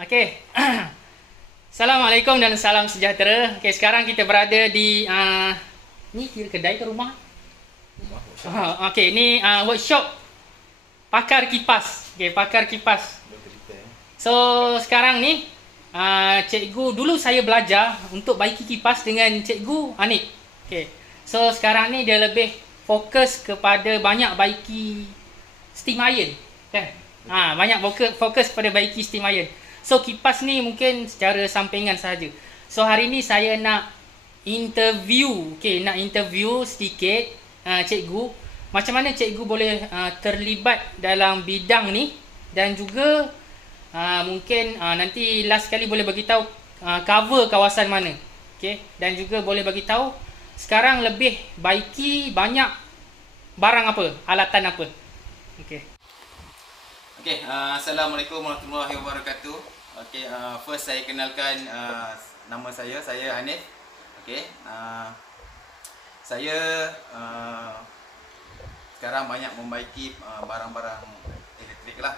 Okey. Assalamualaikum dan salam sejahtera. Okey, sekarang kita berada di ni kira kedai ke rumah? Okey, ni workshop pakar kipas. Okey, pakar kipas. So, sekarang ni cikgu dulu saya belajar untuk baiki kipas dengan cikgu Hanif. Okey. So, sekarang ni dia lebih fokus kepada banyak baiki steam iron, kan? Banyak fokus pada baiki steam iron. So kipas ni mungkin secara sampingan sahaja. So hari ni saya nak interview, nak interview sedikit cikgu, macam mana cikgu boleh terlibat dalam bidang ni, dan juga mungkin nanti last kali boleh bagi tahu cover kawasan mana. Dan juga boleh bagi tahu sekarang lebih baiki banyak barang apa, alatan apa. Assalamualaikum warahmatullahi wabarakatuh. First saya kenalkan nama saya Hanif. Saya sekarang banyak membaiki barang-barang elektrik lah.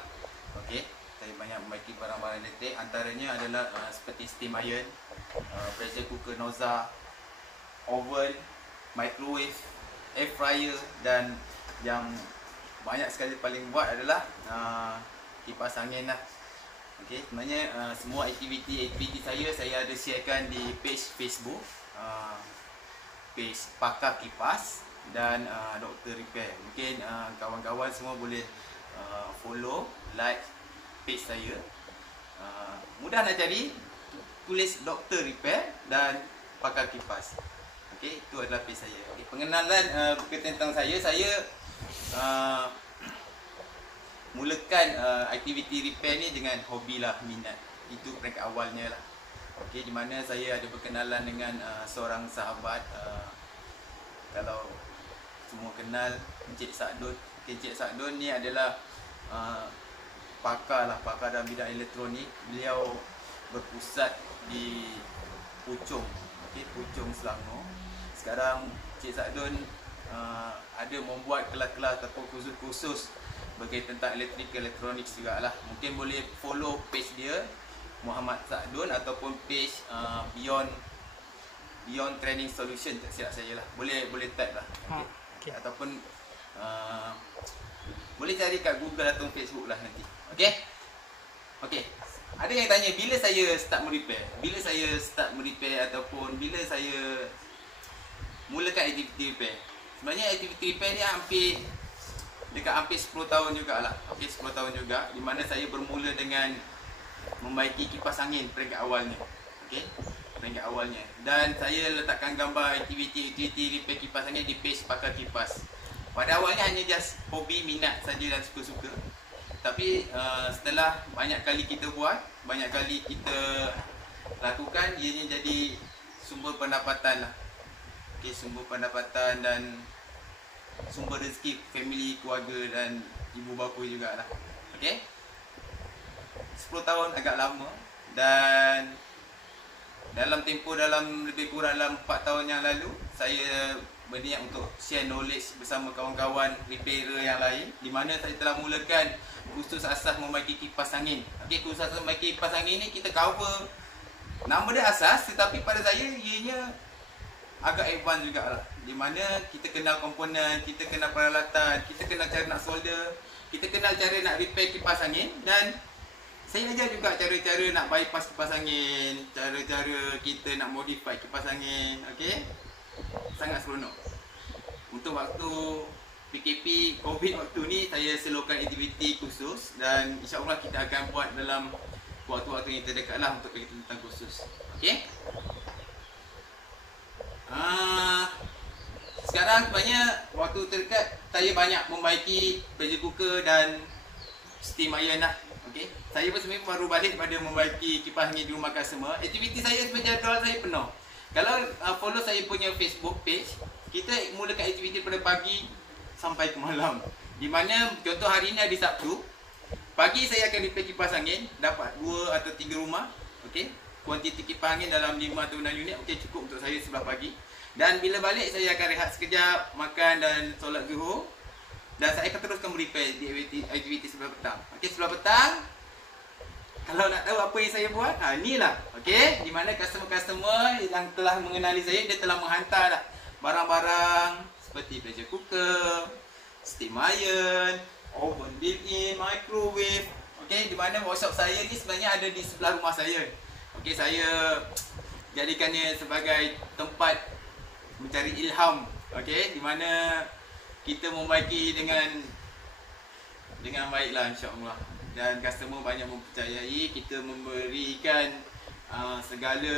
Saya banyak membaiki barang-barang elektrik, antaranya adalah seperti steam iron, pressure cooker noza, oven, microwave, air fryer, dan yang banyak sekali paling buat adalah kipas angin lah. Sebenarnya semua aktiviti saya ada sharekan di page Facebook, page pakar kipas dan Dr. Repair. Mungkin kawan-kawan semua boleh follow, like page saya. Mudah nak cari, tulis Dr. Repair dan pakar kipas. Itu adalah page saya. Pengenalan tentang saya mulakan aktiviti repair ni dengan hobi lah, minat. Itu peringkat awalnya lah. Di mana saya ada berkenalan dengan seorang sahabat, kalau semua kenal, Encik Sakdun. Encik Sakdun ni adalah pakar dalam bidang elektronik. Beliau berpusat di Puchong, Puchong Selangor. Sekarang Encik Sakdun ada membuat kelas-kelas ataupun kursus-kursus berkaitan tentang elektronik jugalah. Mungkin boleh follow page dia, Muhammad Sakdun, ataupun page Beyond Training Solution, tak silap saya lah. Boleh type lah. Ataupun boleh cari kat Google atau Facebook lah nanti. Ada yang tanya bila saya start merepair, ataupun bila saya mulakan aktiviti repair. Sebenarnya aktiviti repair ni hampir 10 tahun jugalah. 10 tahun juga, di mana saya bermula dengan membaiki kipas angin peringkat awalnya. Peringkat awalnya. Dan saya letakkan gambar aktiviti repair kipas angin di page pakar kipas. Pada awalnya hanya just hobi, minat saja dan suka-suka. Tapi setelah banyak kali kita buat, banyak kali kita lakukan, ianya jadi sumber pendapatan lah. Sumber pendapatan dan sumber rezeki family, keluarga dan ibu bapa jugalah. 10 tahun agak lama, dan dalam lebih kurang dalam 4 tahun yang lalu, saya berniat untuk share knowledge bersama kawan-kawan repairer yang lain, di mana saya telah mulakan kursus asas membaiki kipas angin. Kursus asas membaiki kipas angin ni kita cover, nama dia asas, tetapi pada saya ianya agak advance jugalah, di mana kita kenal komponen, kita kenal peralatan, kita kenal cara nak solder, kita kenal cara nak repair kipas angin, dan saya ajar juga cara-cara nak bypass kipas angin, cara-cara kita nak modify kipas angin. Sangat seronok. Untuk waktu PKP COVID waktu ni, saya seluruhkan aktiviti khusus, dan insyaAllah kita akan buat dalam waktu-waktu yang terdekat lah untuk kita tentang khusus. Sekarang sebenarnya waktu terdekat saya banyak membaiki pressure cooker dan steam iron lah. Saya pun sebenarnya baru balik pada membaiki kipas angin di rumah customer. Aktiviti saya sebenarnya jadual saya penuh. Kalau follow saya punya Facebook page, kita mulakan aktiviti pada pagi sampai ke malam. Di mana contoh hari ni hari Sabtu, pagi saya akan repair kipas angin, dapat 2 atau 3 rumah. Kuantiti kipas angin dalam 5 atau 6 unit, cukup untuk saya sebelah pagi. Dan bila balik, saya akan rehat sekejap, makan dan solat zuhur. Dan saya akan teruskan repair di aktiviti sebelah petang. Sebelah petang, Kalau nak tahu apa yang saya buat, inilah. Okey, di mana customer-customer yang telah mengenali saya, dia telah menghantar dah barang-barang seperti pressure cooker, steam iron, oven built-in, microwave. Okey, di mana workshop saya ni sebenarnya ada di sebelah rumah saya. Okey, saya jadikannya sebagai tempat mencari ilham. Okey, di mana kita membaiki dengan baiklah, insya-Allah. Dan customer banyak mempercayai, kita memberikan segala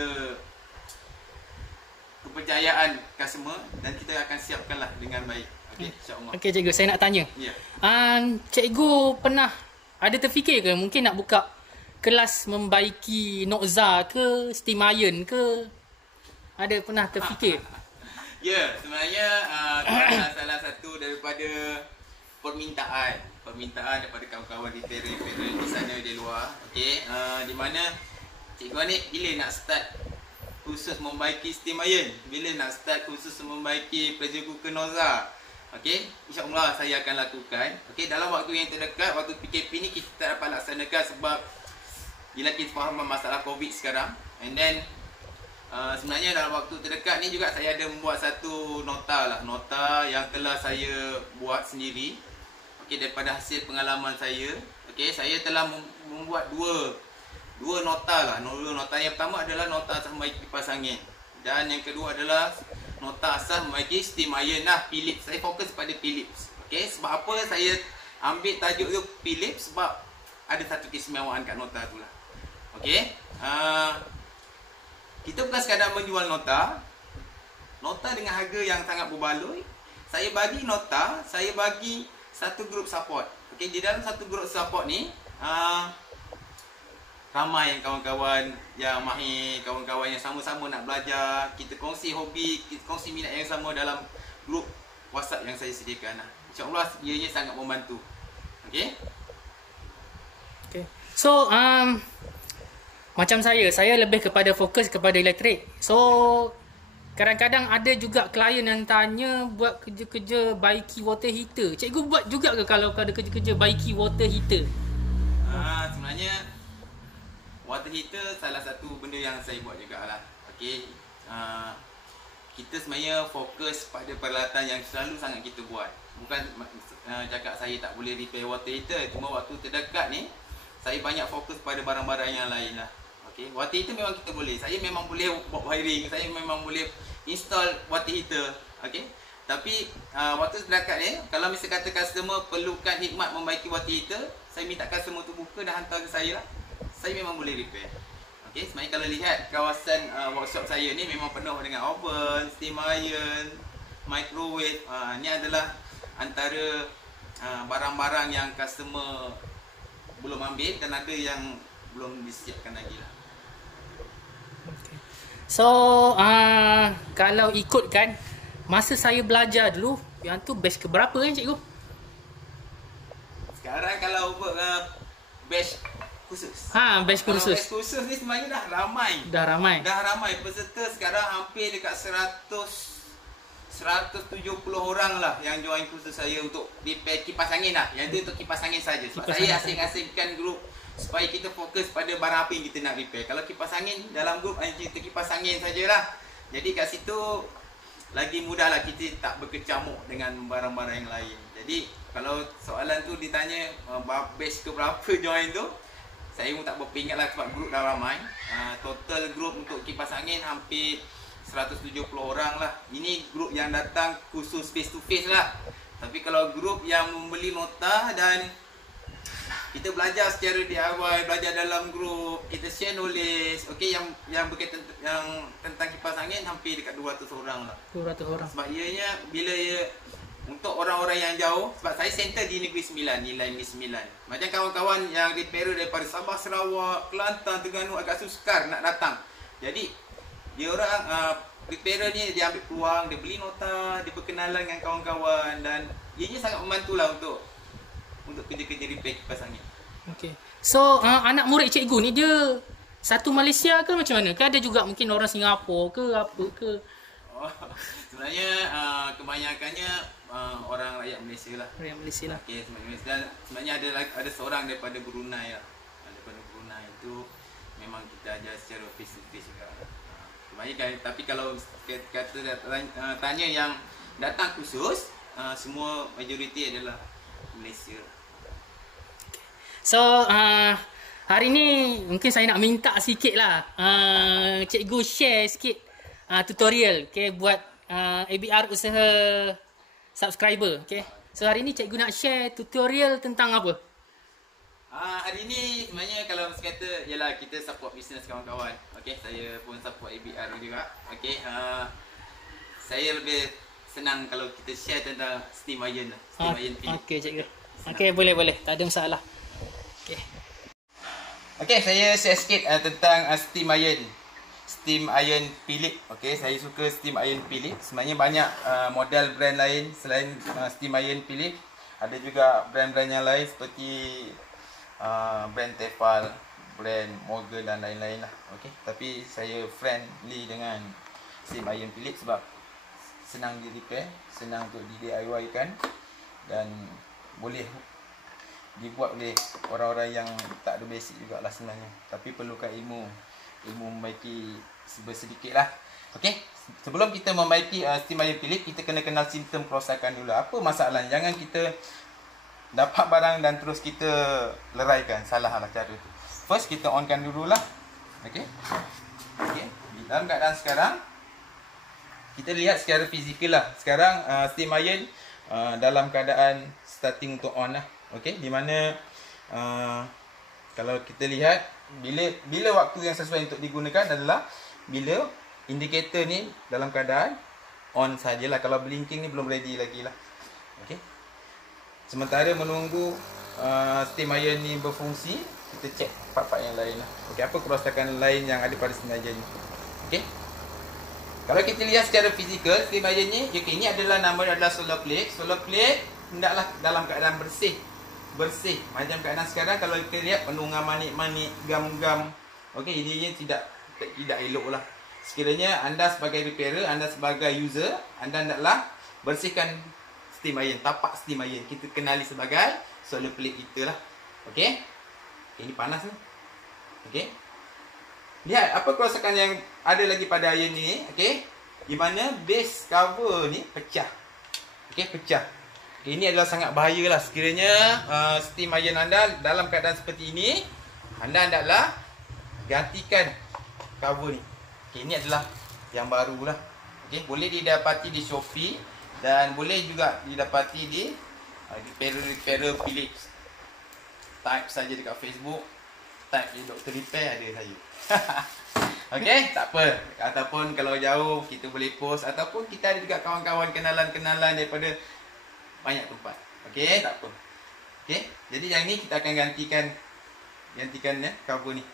kepercayaan customer dan kita akan siapkanlah dengan baik. Okey, insya-Allah. Okey cikgu, saya nak tanya. Ya. Cikgu pernah ada terfikir ke mungkin nak buka kelas membaiki Nokza ke, steam iron ke? Ada pernah terfikir? Ya, sebenarnya salah satu daripada permintaan daripada kawan-kawan di repair di sana di luar. Okey, di mana Cikgu Anik bila nak start khusus membaiki steam iron, bila nak start khusus membaiki pressure cooker Nokza. Okey, insya-Allah saya akan lakukan. Okey, dalam waktu yang terdekat, waktu PKP ni kita tak dapat laksanakan sebab bila kita faham masalah COVID sekarang. And then sebenarnya dalam waktu terdekat ni juga saya ada membuat satu nota yang telah saya buat sendiri. Okey, daripada hasil pengalaman saya. Okey, saya telah membuat dua nota. Nota yang pertama adalah nota asas membaiki kipas angin. Dan yang kedua adalah nota asas membaiki steam iron Philips. Saya fokus pada Philips. Okey, sebab apa saya ambil tajuk tu Philips? Sebab ada satu keistimewaan kat nota tu lah. Okey, kita bukan sekadar menjual nota dengan harga yang sangat berbaloi. Saya bagi satu grup support. Okey, di dalam satu grup support ni ramai kawan-kawan yang mahir, kawan-kawan yang sama-sama nak belajar. Kita kongsi hobi, kita kongsi minat yang sama dalam grup WhatsApp yang saya sediakan. InsyaAllah ianya sangat membantu. Okey. Okay. So macam saya lebih kepada fokus kepada elektrik. So kadang-kadang ada juga klien yang tanya buat kerja-kerja baiki water heater. Cikgu buat juga ke kalau ada kerja-kerja baiki water heater? Sebenarnya water heater salah satu benda yang saya buat jugalah. Okey, kita sebenarnya fokus pada peralatan yang selalu sangat kita buat. Bukan cakap saya tak boleh repair water heater, cuma waktu terdekat ni saya banyak fokus pada barang-barang yang lain lah. Okey, water heater memang kita boleh. Saya memang boleh buat wiring, saya memang boleh install water heater. Okey. Tapi waktu terdekat ni, kalau misalnya kata customer perlukan khidmat membaiki water heater, saya minta customer tu buka dan hantar ke saya lah. Saya memang boleh repair. Okey, sebenarnya kalau lihat kawasan workshop saya ni memang penuh dengan oven, steam iron, microwave. Ni adalah antara barang-barang yang customer belum ambil dan ada yang belum disiapkan lagi lah. Okay. So kalau ikutkan masa saya belajar dulu, yang tu batch ke berapa kan cikgu? Sekarang kalau batch khusus. Batch khusus. Batch khusus ni sebenarnya dah ramai. Dah ramai. Peserta sekarang hampir dekat 170 orang lah yang join kursus saya untuk repair kipas angin lah. Yang tu untuk kipas angin saja. Sebab saya asing-asingkan grup supaya kita fokus pada barang apa yang kita nak repair. Kalau kipas angin, dalam grup hanya cerita kipas angin sajalah. Jadi kat situ lagi mudah lah, kita tak berkecamuk dengan barang-barang yang lain. Jadi kalau soalan tu ditanya batch ke berapa join tu, saya pun tak berpingat lah sebab grup dah ramai. Total grup untuk kipas angin hampir 170 orang lah. Ini grup yang datang khusus face to face lah. Tapi kalau grup yang membeli nota dan kita belajar secara DIY, belajar dalam grup, kita share knowledge, okey, yang berkaitan yang tentang kipas angin hampir dekat 200 orang lah. 200 orang. Sebab ianya bila untuk orang-orang yang jauh, sebab saya center di Negeri Sembilan, nilai Negeri Sembilan. Macam kawan-kawan yang repairer daripada Sabah, Sarawak, Kelantan, Terengganu agak sukar nak datang. Jadi dia orang repairer ni dia ambil peluang, dia beli nota, dia berkenalan dengan kawan-kawan dan ianya sangat membantulah untuk kerja-kerja repair kipas angin. Okey. So anak murid cikgu ni dia satu Malaysia ke macam mana? Ke ada juga mungkin orang Singapura ke apa ke? Sebenarnya kebanyakannya orang rakyat Malaysia lah. Rakyat Malaysia lah. Okey, sebenarnya ada seorang daripada Brunei lah. Daripada Brunei itu memang kita ajar secara face to face juga. Kebanyakan, tapi kalau kata tanya yang datang khusus, semua majoriti adalah Malaysia. So hari ni mungkin saya nak minta sikit lah, cikgu share sikit tutorial, okay, buat ABR usaha subscriber. Okay, so hari ni cikgu nak share tutorial tentang apa? Hari ni sebenarnya kalau kata ialah kita support bisnes kawan-kawan. Okey, saya pun support ABR juga. Okey, saya lebih senang kalau kita share tentang steam iron lah. Steam iron Philips. Okey cikgu. Okey, boleh. Tak ada masalah. Okey. Okey, saya share sikit tentang steam iron. Steam iron Philips. Okey, saya suka steam iron Philips. Sebenarnya banyak model brand lain selain steam iron Philips. Ada juga brand-brand yang lain seperti brand Tefal, brand Morgan dan lain-lain lah. Okay. Tapi saya friendly dengan steam iron Philips sebab senang di repair, senang untuk di DIY kan, dan boleh dibuat oleh orang-orang yang tak ada basic jugalah sebenarnya. Tapi perlukan ilmu membaiki sedikit lah. Okay. Sebelum kita membaiki steam iron Philips, kita kena kenal simptom kerosakan dulu. Apa masalahnya? Jangan kita dapat barang dan terus kita leraikan. Salah lah cara tu. First kita onkan dululah. Okey. Okey. Dalam keadaan sekarang kita lihat secara fizikal lah. Sekarang steam iron dalam keadaan starting untuk on lah. Okey, di mana kalau kita lihat bila waktu yang sesuai untuk digunakan adalah bila indikator ni dalam keadaan on sajalah. Kalau blinking ni belum ready lagi lah. Okey. Sementara menunggu steam iron ni berfungsi, kita cek part-part yang lain lah. Okey, apa kerosakan lain yang ada pada steam iron ni. Okey. Kalau kita lihat secara fizikal, steam iron ni, okey, ini adalah nama adalah solar plate. Solar plate hendaklah dalam keadaan bersih. Macam keadaan sekarang kalau kita lihat penuh dengan manik-manik, gam-gam. Okey, ini tidak elok lah. Sekiranya anda sebagai repairer, anda sebagai user, anda hendaklah bersihkan steam iron, tapak steam iron. Kita kenali sebagai solar plate kita lah. Okey. Ini panas ni. Okey. Lihat apa kerosakan yang ada lagi pada iron ni, okey. Di mana base cover ni pecah. Okey, pecah. Okay, ini adalah sangat bahayalah. Sekiranya steam iron anda dalam keadaan seperti ini, anda hendaklah gantikan cover ni. Okey, ini adalah yang barulah. Okey, boleh didapati di Shopee. Dan boleh juga didapati di repairer Philips. Type saja dekat Facebook, type di Dr. Repair, ada saya. Okey, tak apa. Ataupun kalau jauh kita boleh post, ataupun kita ada juga kawan-kawan kenalan-kenalan daripada banyak tempat. Okey, tak apa. Okey, jadi yang ni kita akan gantikan ya cover ni.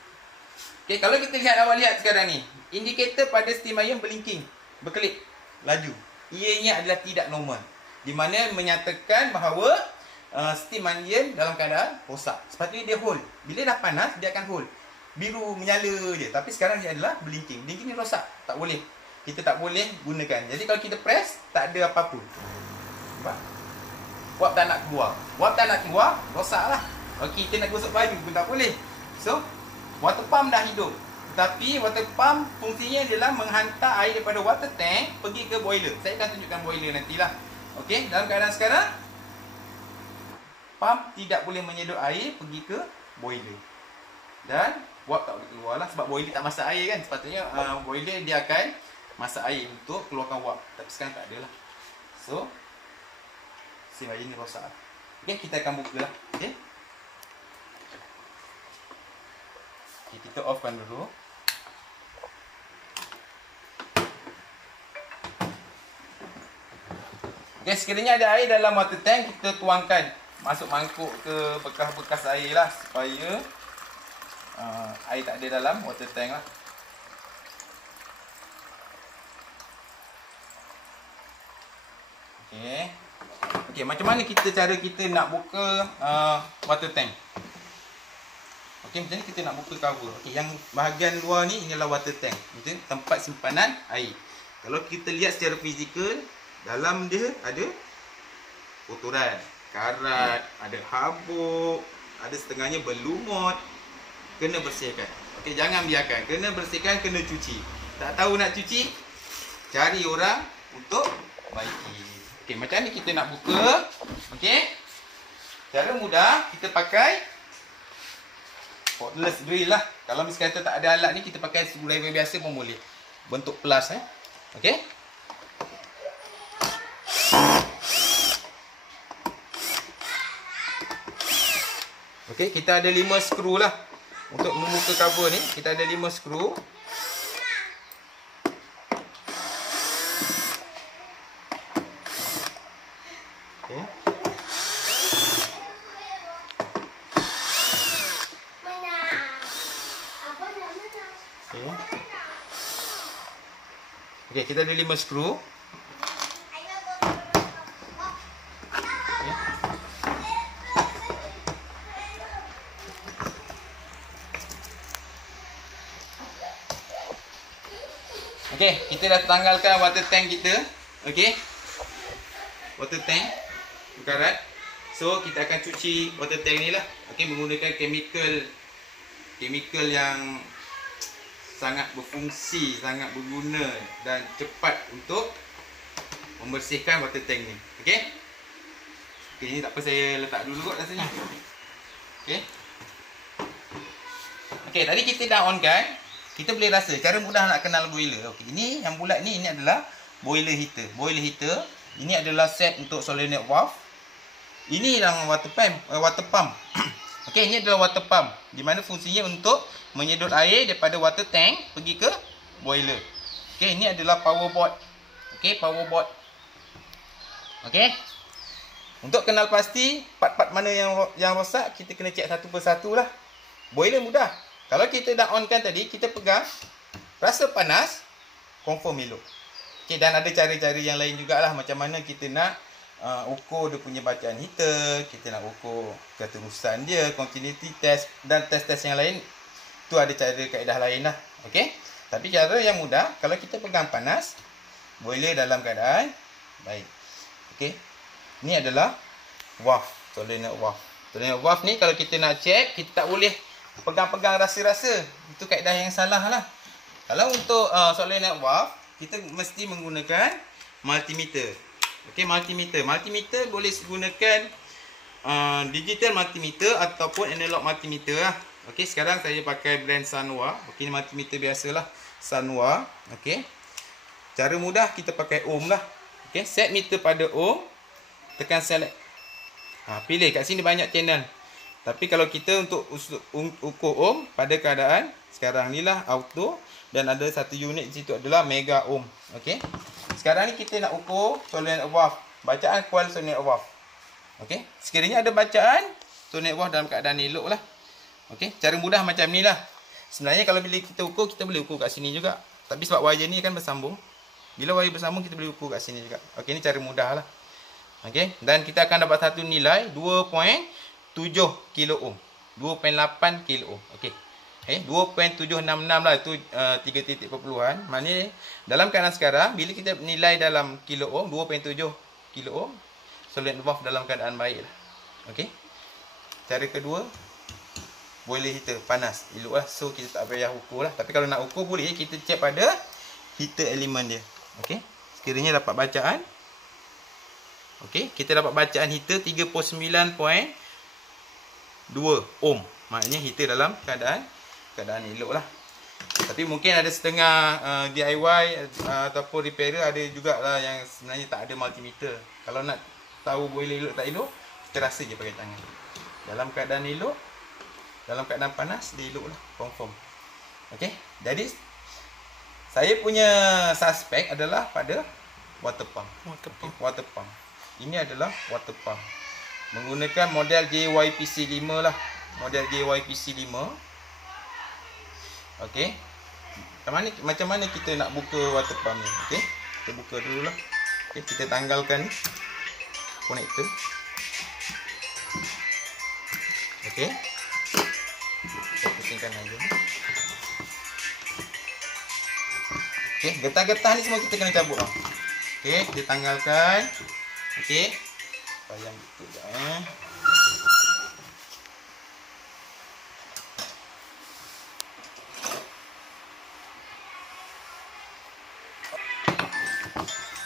Okey, kalau kita lihat, awak lihat sekarang ni, indikator pada steam iron blinking, berkelip, laju. Ianya adalah tidak normal, di mana menyatakan bahawa steam iron dalam keadaan rosak. Sepatutnya dia hold. Bila dah panas dia akan hold. Biru menyala je. Tapi sekarang dia adalah blinking. Blinking ni rosak. Tak boleh. Kita tak boleh gunakan. Jadi kalau kita press tak ada apa-apa. Nampak? Wap tak nak keluar, rosaklah. Okey, kita nak gosok baju pun tak boleh. So, water pump dah hidup. Tetapi water pump fungsinya adalah menghantar air daripada water tank pergi ke boiler. Saya akan tunjukkan boiler nantilah. Okey, dalam keadaan sekarang pump tidak boleh menyedot air pergi ke boiler. Dan wap tak boleh keluar lah sebab boiler tak masak air kan. Sepatutnya boiler dia akan masak air untuk keluarkan wap. Tapi sekarang tak ada lah. So, steam iron ni rosak. Okey, kita akan buka lah. Okey. Okay, kita offkan dulu. Okay, sekiranya ada air dalam water tank, kita tuangkan masuk mangkuk ke bekas-bekas air lah supaya air tak ada dalam water tank lah. Okay. Okay, macam mana cara kita nak buka water tank? Okey, macam ni kita nak buka cover. Okey, yang bahagian luar ni inilah water tank. Itu tempat simpanan air. Kalau kita lihat secara fizikal, dalam dia ada kotoran, karat, ada habuk, ada setengahnya berlumut. Kena bersihkan. Okey, jangan biarkan. Kena bersihkan, kena cuci. Tak tahu nak cuci, cari orang untuk baiki. Okey, macam ni kita nak buka. Okey. Cara mudah, kita pakai cordless drill lah. Kalau misalkan kita tak ada alat ni, kita pakai screwdriver biasa pun boleh. Bentuk plus Okey. Okey, kita ada 5 skru lah. Untuk membuka cover ni, kita ada 5 skru. Okey. Okey, kita ada 5 skru. Okey, kita dah tanggalkan water tank kita. Okey. Water tank berkarat. So, kita akan cuci water tank ni lah. Okey, menggunakan chemical yang sangat berfungsi, sangat berguna dan cepat untuk membersihkan water tank ni. Okey. Okey, ni tak apa, saya letak dulu kot rasanya. Okey. Okey, tadi kita dah on kan. Kita boleh rasa cara mudah nak kenal boiler. Okey, ini yang bulat ni, ini adalah boiler heater. Boiler heater, ini adalah set untuk solenoid valve. Ini yang water pump. Okey, ini adalah water pump di mana fungsinya untuk menyedot air daripada water tank pergi ke boiler. Okey, ini adalah power board. Okey, power board. Okey. Untuk kenal pasti part-part mana yang rosak, kita kena cek satu persatu lah. Boiler mudah. Kalau kita dah on kan tadi, kita pegang, rasa panas, confirm elok. Okey, dan ada cara-cara yang lain jugalah, macam mana kita nak ukur dia punya bacaan heater, kita nak ukur keterusan dia, continuity test dan test-test yang lain. Tu ada cara kaedah lain lah. Okey. Tapi cara yang mudah, kalau kita pegang panas, boiler dalam keadaan baik. Okey. Ni adalah valve, solenoid valve. Solenoid valve ni kalau kita nak check, kita tak boleh pegang-pegang rasa-rasa. Itu kaedah yang salah lah. Kalau untuk solenoid valve, kita mesti menggunakan multimeter. Okey, multimeter. Multimeter boleh gunakan digital multimeter ataupun analog multimeter lah. Okey, sekarang saya pakai brand Sanwa. Okey, ni multimeter biasalah, Sanwa. Okey. Cara mudah kita pakai ohm lah. Okey, set meter pada ohm. Tekan select. Pilih kat sini banyak channel. Tapi kalau kita untuk ukur ohm pada keadaan sekarang ni lah auto, dan ada satu unit di situ adalah mega ohm. Okey. Sekarang ni kita nak ukur solenoid valve, bacaan coil solenoid valve. Okey. Sekiranya ada bacaan solenoid valve dalam keadaan elok lah. Okey, cara mudah macam ni lah. Sebenarnya kalau bila kita ukur, kita boleh ukur kat sini juga. Tapi sebab wire ni kan bersambung. Bila wire bersambung, kita boleh ukur kat sini juga. Okey, ni cara mudah lah. Okey, dan kita akan dapat satu nilai 2.7 kilo ohm. 2.8 kilo ohm. Okey. 2.766 lah, itu 3 titik perpuluhan. Maknanya dalam keadaan sekarang, bila kita nilai dalam kilo ohm 2.7 kilo ohm, solenoid valve dalam keadaan baik lah. Okey. Cara kedua, boiler heater panas, elok lah. So kita tak payah ukur lah. Tapi kalau nak ukur boleh, kita check pada heater elemen dia. Okey. Sekiranya dapat bacaan, okey, kita dapat bacaan heater 39.2 ohm. Maknanya heater dalam keadaan elok lah. Tapi mungkin ada setengah DIY ataupun repairer ada jugalah yang sebenarnya tak ada multimeter. Kalau nak tahu boiler elok tak elok, kita rasa je pakai tangan. Dalam keadaan elok, dalam keadaan panas, dia elok lah, confirm. Okey, jadi saya punya suspek adalah pada water pump. Water pump. Ini adalah water pump. Menggunakan model JYPC5 lah. Model JYPC5. Okey. Macam mana kita nak buka water pump ni? Okey. Kita buka dulu lah. Okey, kita tanggalkan konektor. Okey. Kita pusingkan aja. Okey, getah-getah ni semua kita kena cabut lah. Okey, kita tanggalkan. Okey. Payang betul dah.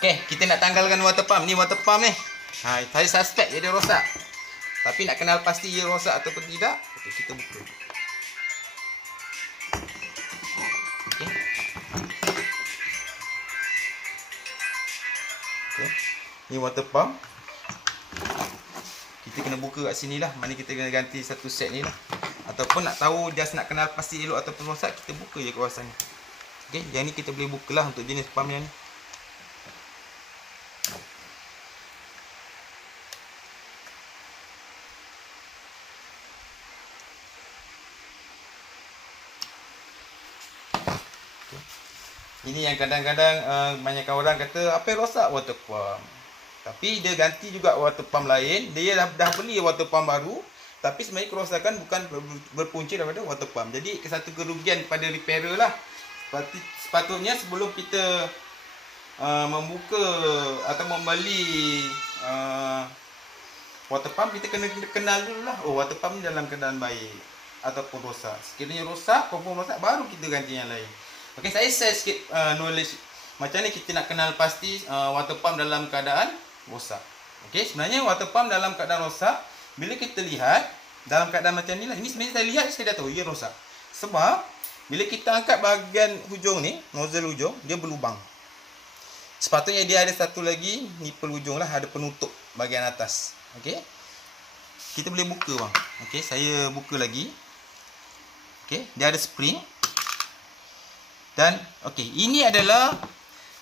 Okey, kita nak tanggalkan water pump. Ni water pump ni. Saya suspect dia rosak. Tapi nak kenal pasti dia rosak ataupun tidak. Okey, kita buka. Okey. Okey. Ni water pump. Kita kena buka kat sini lah. Mana kita kena ganti satu set ni lah. Ataupun nak tahu just nak kenal pasti elok ataupun rosak, kita buka je kawasan ni. Okey, yang ni kita boleh buka lah untuk jenis pump yang ni. Ini yang kadang-kadang banyak orang kata apa yang rosak water pump. Tapi dia ganti juga water pump lain. Dia dah beli water pump baru, tapi sebenarnya kerosakan bukan berpunca daripada water pump. Jadi satu kerugian pada repairer lah. Sepatutnya sebelum kita membuka atau membeli water pump, kita kena kenal dulu lah. Oh, water pump ni dalam keadaan baik ataupun rosak. Sekiranya rosak, confirm rosak, baru kita ganti yang lain. Okey, saya share sikit knowledge macam ni kita nak kenal pasti water pump dalam keadaan rosak. Okey, sebenarnya water pump dalam keadaan rosak, bila kita lihat dalam keadaan macam ni lah. Ini sebenarnya saya lihat, saya dah tahu ia rosak. Sebab bila kita angkat bahagian hujung ni, nozzle hujung, dia berlubang. Sepatutnya dia ada satu lagi nipple hujung lah, ada penutup bahagian atas. Okey, kita boleh buka bang. Okey, saya buka lagi. Okey, dia ada spring. Dan okey, ini adalah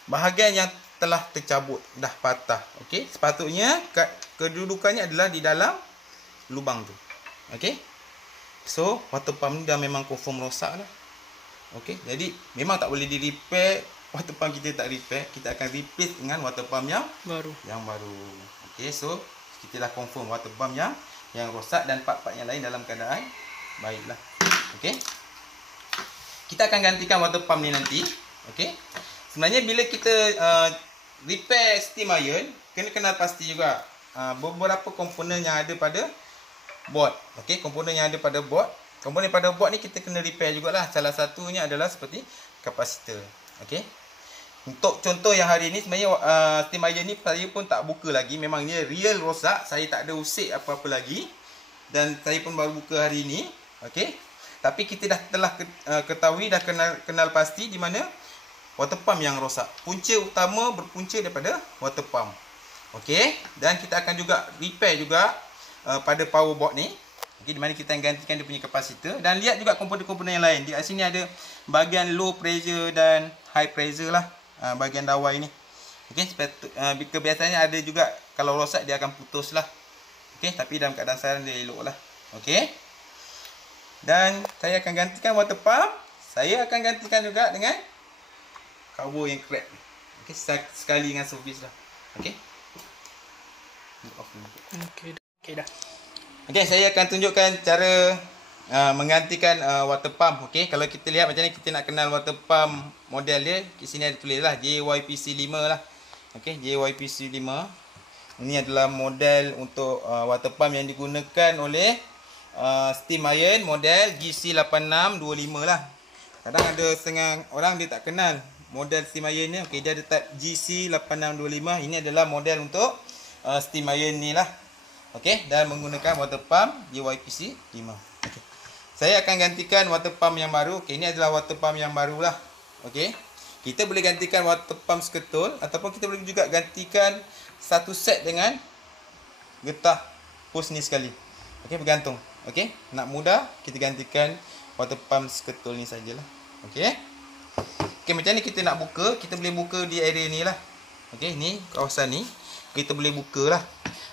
bahagian yang telah tercabut, dah patah. Okey, sepatutnya kedudukannya adalah di dalam lubang tu. Okey, so water pump ni dah memang confirm rosak lah. Okey, jadi memang tak boleh di repair. Water pump kita tak repair, kita akan replace dengan water pump yang baru. Okey, so kita dah confirm water pump yang rosak dan part-part yang lain dalam keadaan baiklah. Okey, kita akan gantikan water pump ni nanti. Okey, sebenarnya bila kita repair steam iron, kena kenal pasti juga beberapa komponen yang ada pada board. Okey, komponen yang ada pada board. Komponen pada board ni kita kena repair jugalah. Salah satunya adalah seperti kapasitor. Okey, untuk contoh yang hari ni sebenarnya steam iron ni saya pun tak buka lagi. Memang dia real rosak. Saya tak ada usik apa-apa lagi. Dan saya pun baru buka hari ni. Okey, tapi kita telah ketahui, dah kenal pasti di mana water pump yang rosak. Punca utama berpunca daripada water pump. Okey, dan kita akan juga repair juga pada power board ni. Okey, di mana kita akan gantikan dia punya kapasitor. Dan lihat juga komponen-komponen yang lain. Di sini ada bahagian low pressure dan high pressure lah, bahagian dawai ni. Okey, kebiasaannya ada juga kalau rosak dia akan putus lah. Okey, tapi dalam keadaan sekarang dia elok lah. Okey, dan saya akan gantikan water pump. Saya akan gantikan juga dengan carbo yang crack. Okey, sekali dengan servis lah. Okey. Okey dah. Okey, saya akan tunjukkan cara menggantikan water pump. Okey, kalau kita lihat macam ni, kita nak kenal water pump model dia. Di sini ada tulis lah JYPC5 lah. Okey, JYPC5. Ini adalah model untuk water pump yang digunakan oleh steam iron model GC8625 lah. Kadang ada setengah orang dia tak kenal model steam iron ni. Okey, dia ada type GC8625. Ini adalah model untuk steam iron ni lah. Okey, dan menggunakan water pump JYPC 5. Okey, saya akan gantikan water pump yang baru. Okey, ini adalah water pump yang baru lah. Okey, kita boleh gantikan water pump seketul, ataupun kita boleh juga gantikan satu set dengan getah hose ni sekali. Okey, bergantung. Okey, nak mudah kita gantikan water pump seketul ni sajalah. Okey. Okey, macam ni kita nak buka, kita boleh buka di area ni lah. Okey, ni kawasan ni kita boleh buka lah.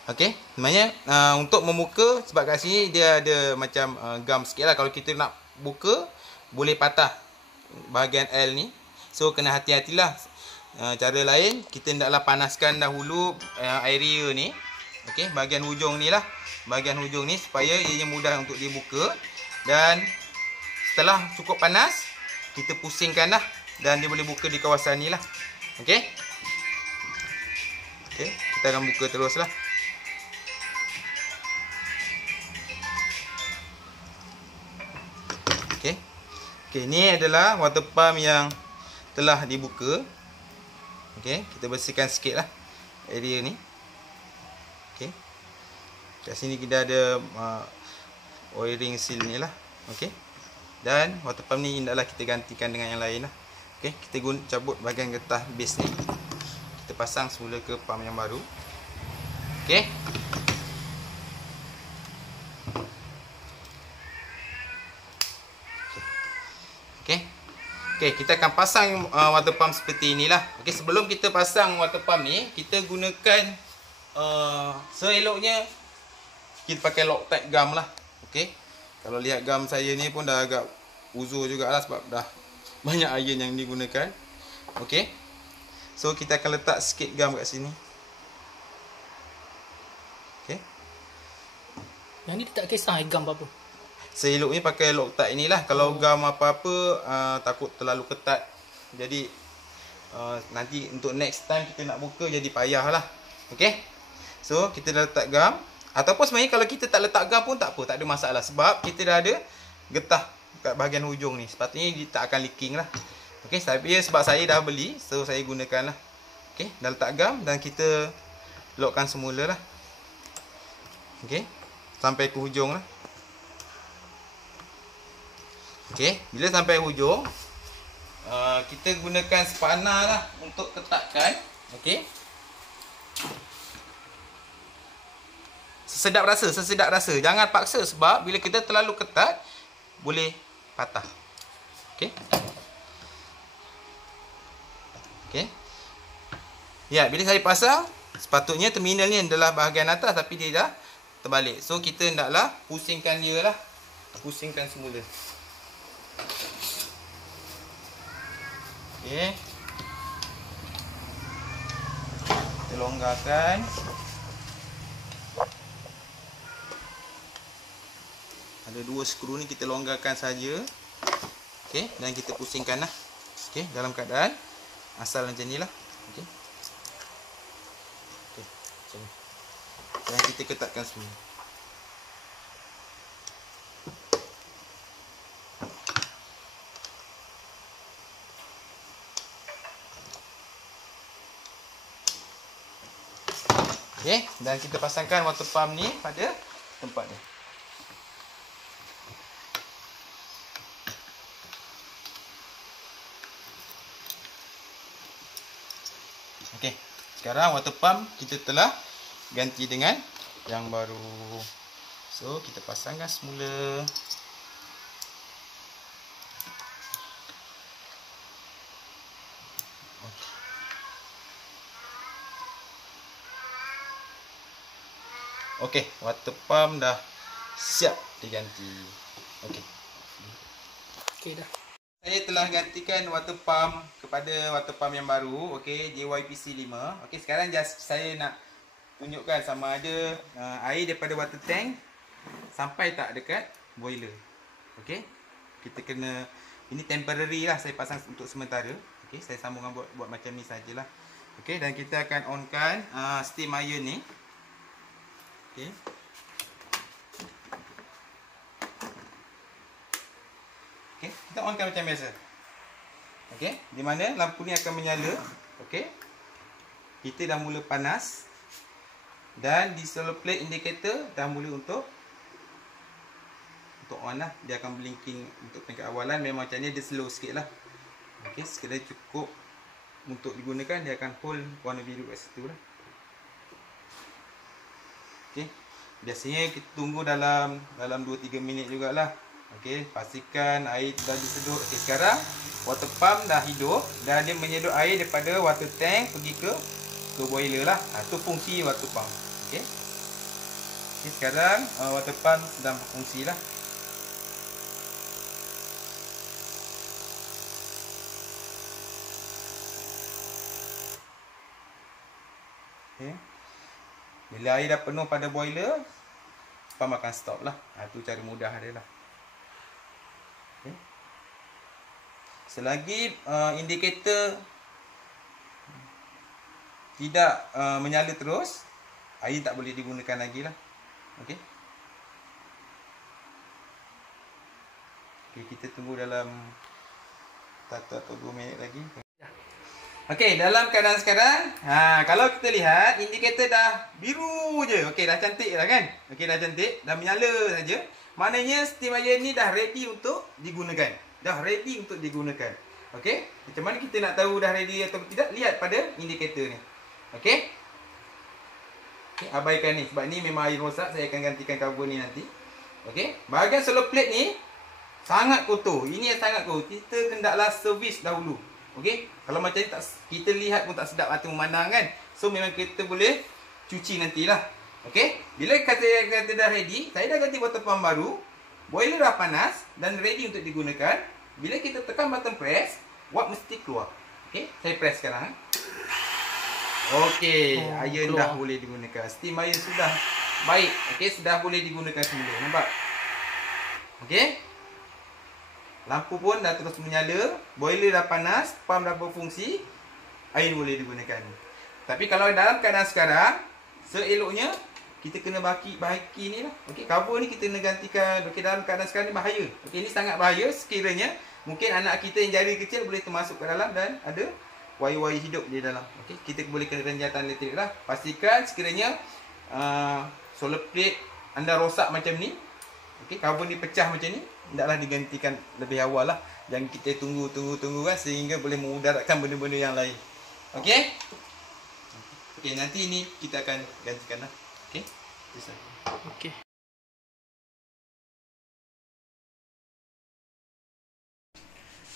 Okey, sebenarnya untuk membuka, sebab kat sini dia ada macam gum sikit lah. Kalau kita nak buka, boleh patah bahagian L ni. So kena hati-hatilah. Cara lain, kita hendaklah panaskan dahulu area ni. Okey, bahagian hujung ni lah. Bahagian hujung ni supaya ianya mudah untuk dibuka. Dan setelah cukup panas, kita pusingkan lah. Dan dia boleh buka di kawasan ni lah. Okey. Okey, kita akan buka terus lah. Okey, ni adalah water pump yang telah dibuka. Okey, kita bersihkan sikit lah area ni. Okey. Kat sini kita ada oiling seal ni lah. Okey. Dan water pump ni hendaklah kita gantikan dengan yang lain lah. Okey, kita cabut bahagian getah base ni. Kita pasang semula ke pump yang baru. Okey. Okey. Okey, kita akan pasang water pump seperti inilah. Okey, sebelum kita pasang water pump ni, kita gunakan seeloknya kita pakai Loctite gum lah. Okey. Kalau lihat gum saya ni pun dah agak uzur jugalah sebab dah banyak iron yang digunakan. Okey. So kita akan letak sikit gum kat sini. Okey. Yang ni tak kisah gam apa-apa. Seeloknya pakai Loctite inilah. Kalau gam apa-apa takut terlalu ketat. Jadi nanti untuk next time kita nak buka jadi payah lah. Okey. So kita dah letak gam. Ataupun sebenarnya kalau kita tak letak gam pun tak apa, tak ada masalah. Sebab kita dah ada getah kat bahagian hujung ni. Sepatutnya dia tak akan leaking lah. Okey, tapi sebab saya dah beli, so saya gunakan lah. Okey, dah letak gam dan kita lockkan semula lah. Okey, sampai ke hujung lah. Okey, bila sampai hujung, kita gunakan spana lah untuk ketatkan. Okey. Sesedap rasa. Jangan paksa sebab bila kita terlalu ketat boleh patah. Okey. Okey. Ya, bila saya pasang, sepatutnya terminal ni adalah bahagian atas tapi dia dah terbalik. So kita hendaklah pusingkan dia lah. Pusingkan semula. Okey. Kita longgarkan. Ada dua skru ni kita longgarkan saja. Okey, dan kita pusingkan lah. Okey, dalam keadaan asal macam ni lah. Okey. Okey, macam ni. Dan kita ketatkan semua. Okey, dan kita pasangkan water pump ni pada tempat dia. Okey, sekarang water pump kita telah ganti dengan yang baru. So, kita pasangkan semula. Okey, water pump dah siap diganti. Okey. Okey dah. Saya telah gantikan water pump kepada water pump yang baru, okey, JYPC 5. Okey, sekarang saya nak tunjukkan sama ada air daripada water tank sampai tak dekat boiler. Okey. Kita kena, ini temporary lah, saya pasang untuk sementara. Okey, saya sambungkan buat macam ni sajalah. Okey, dan kita akan onkan steam iron ni. Okey. Okey, kita onkan macam biasa. Okey, di mana lampu ni akan menyala. Okey. Kita dah mula panas. Dan di solar plate indicator dah mula untuk on lah. Dia akan blinking untuk tingkat awalan. Memang macam ni dia slow sikit lah. Okey, sekadar cukup untuk digunakan. Dia akan hold warna biru kat situ lah. Okey. Biasanya kita tunggu dalam 2-3 minit jugalah. Okey, pastikan air dah disedut. Okey, sekarang water pump dah hidup dan dia menyedut air daripada water tank pergi ke boiler lah. Itu fungsi water pump. Okey. Okey, sekarang water pump sedang berfungsi lah. Okey. Bila air dah penuh pada boiler, pump akan stop lah. Itu cara mudah dia lah. Okay. Selagi indikator tidak menyala terus, air tak boleh digunakan lagi lah. Okey. Okay, kita tunggu dalam 1 atau 2 minit lagi. Okey, dalam keadaan sekarang, kalau kita lihat indikator dah biru je. Okey, dah cantik dah kan? Okey, dah cantik, dah menyala saja. Maknanya steam iron ni dah ready untuk digunakan. Dah ready untuk digunakan. Okey, macam mana kita nak tahu dah ready atau tidak? Lihat pada indikator ni. Okey. Okey, abaikan ni sebab ni memang air rosak, saya akan gantikan cover ni nanti. Okey, bahagian solar plate ni sangat kotor. Ini sangat kotor. Kita hendaklah servis dahulu. Okey, kalau macam ni tak, kita lihat pun tak sedap mata memandang kan. So memang kita boleh cuci nantilah. Okey, bila kata dah ready, saya dah ganti water pump baru. Boiler dah panas dan ready untuk digunakan. Bila kita tekan button press, wap mesti keluar. Okey, saya press sekarang. Okey, iron dah boleh digunakan. Steam iron sudah baik. Okey, sudah boleh digunakan semula. Nampak? Okey. Lampu pun dah terus menyala, boiler dah panas, pump dah berfungsi, air boleh digunakan. Tapi kalau dalam keadaan sekarang, seeloknya kita kena bahaki ni lah. Okey, cover ni kita kena gantikan. Okey, dalam keadaan sekarang ni bahaya. Okey, ini sangat bahaya sekiranya mungkin anak kita yang jari kecil boleh termasuk ke dalam dan ada wire-wire hidup di dalam. Okey, kita boleh kena renjatan elektrik lah. Pastikan sekiranya solar plate anda rosak macam ni, okey, cover ni pecah macam ni, hendaklah digantikan lebih awal lah. Jangan kita tunggu kan sehingga boleh memudaratkan benda-benda yang lain. Okey? Okey, nanti ni kita akan gantikan lah. Okey? Okey.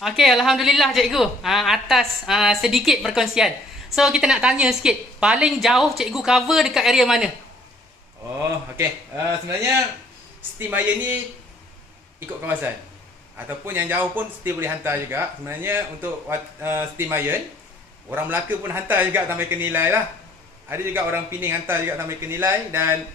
Okey, alhamdulillah cikgu atas sedikit perkongsian. So kita nak tanya sikit, paling jauh cikgu cover dekat area mana? Oh, okey. Sebenarnya steam iron ni ikut kawasan ataupun yang jauh pun still boleh hantar juga. Sebenarnya untuk steam iron, orang Melaka pun hantar juga sampai ke Nilai lah. Ada juga orang Pening hantar juga sampai ke Nilai, dan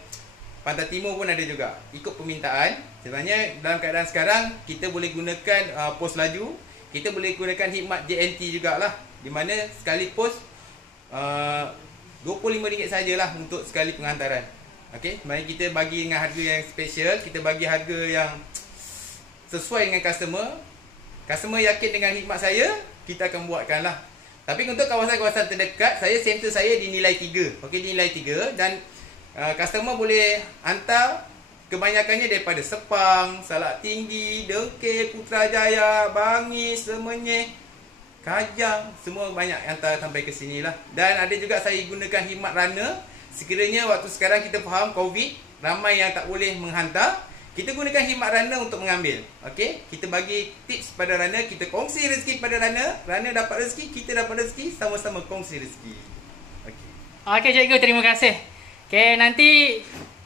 Pantai Timur pun ada juga. Ikut permintaan. Sebenarnya dalam keadaan sekarang kita boleh gunakan pos laju, kita boleh gunakan khidmat JNT jugalah, di mana sekali pos RM25 sajalah untuk sekali penghantaran. Okey, mari kita bagi dengan harga yang special, kita bagi harga yang sesuai dengan customer. Customer yakin dengan khidmat saya, kita akan buatkan lah. Tapi untuk kawasan-kawasan terdekat, center saya di Nilai 3. Okey, di Nilai 3, dan customer boleh hantar kebanyakannya daripada Sepang, Salak Tinggi, Dengkil, Putrajaya, Bangis, Semenyih, Kajang, semua banyak hantar sampai ke sini lah. Dan ada juga saya gunakan khidmat runner. Sekiranya waktu sekarang kita faham COVID, ramai yang tak boleh menghantar, kita gunakan khidmat runner untuk mengambil. Okey, kita bagi tips pada runner, kita kongsi rezeki pada runner, runner dapat rezeki, kita dapat rezeki, sama-sama kongsi rezeki. Okey. Okey cikgu, terima kasih. Okey, nanti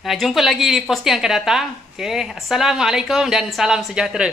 jumpa lagi di posting yang akan datang. Okey, assalamualaikum dan salam sejahtera.